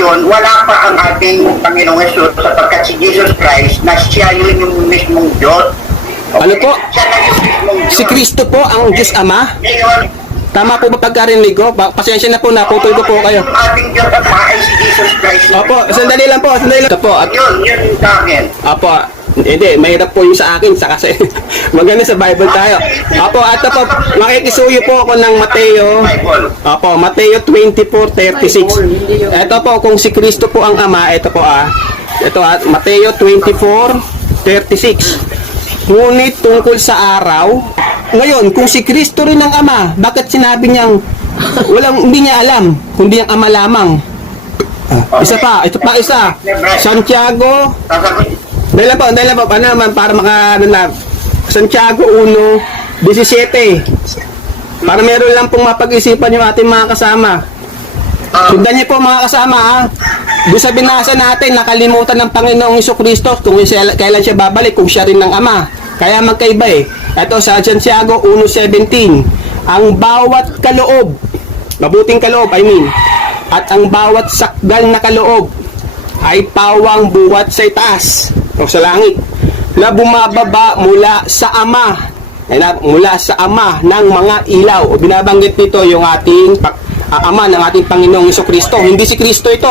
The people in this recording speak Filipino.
ngayon, wala pa ang ating Panginoong Yesus sapagkat si Jesus Christ na siya yun yung mismong Diyos. Ano po? Siya na yung mismong Diyos. Si Kristo po ang Diyos Ama? Ngayon, Tama po ba pagkarinig ko? Pasensya na po, naputol ko po kayo. yung ating Diyos at ay si Jesus Christ. Opo, sandali lang po, sandali lang. Ito po, at Yun yung sa akin. Apo, hindi, mahirap po yung sa akin, sa kasi maganda sa Bible tayo. Apo, at po, makikisuyo po ako ng Mateo. Apo, Mateo 24:36. Ito po, kung si Kristo po ang Ama, ito po ito Mateo 24:36. Ngunit tungkol sa araw, ngayon, kung si Kristo rin ang Ama, bakit sinabi niyang hindi niya alam, kundi ang Ama lamang? Isa pa, ito pa isa. Santiago, dahil po, ano naman, para Santiago 1:17. Para meron lang pong mapag-isipan yung ating mga kasama. Sundan niyo po mga kasama, doon sa binasa natin, nakalimutan ng Panginoong Jesucristo kung kailan siya babalik, kung siya rin ng Ama. Kaya magkaiba Ito sa Santiago 1:17. Ang bawat kaloob, mabuting kaloob, at ang bawat sakdal na kaloob ay pawang buwat sa itaas o sa langit na bumababa mula sa Ama, mula sa Ama ng mga ilaw. O binabanggit nito yung ating Ama ng ating Panginoong Jesucristo. Hindi si Kristo ito